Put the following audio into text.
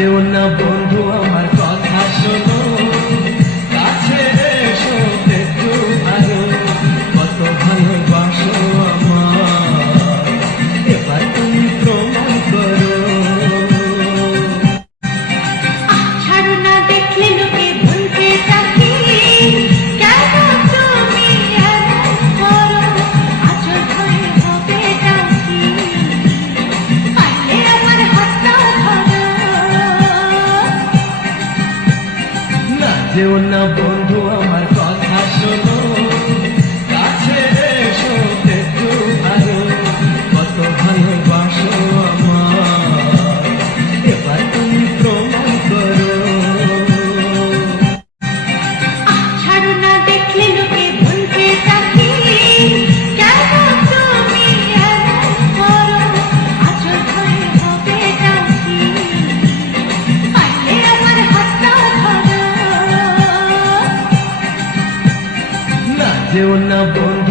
যেও না বন্ধু আমার কথা শোনো, কাছে এসো একটু ভালো, কত ভালোবাসো আমার, এবার তুমি প্রমাণ করো। ছাড়ো না দেখলে লোকে বলতে থাকি, কেন তুমি এমন করো, আঁচল ধরে হবে ডাকি, পারলে আমার হাতটা ধরো। না যেও না বন্ধু আমার কথা শোনো, কাছে এসো একটু ভালো, কত ভালোবাসো আমার, এবার তুমি প্রমাণ করো। ছাড়ো না দেখলে লোকে বলতে থাকি, কেন তুমি এমন করো, আঁচল ধরে হবে ডাকি, পারলে আমার হাতটা ধরো। না যেও না বন্ধু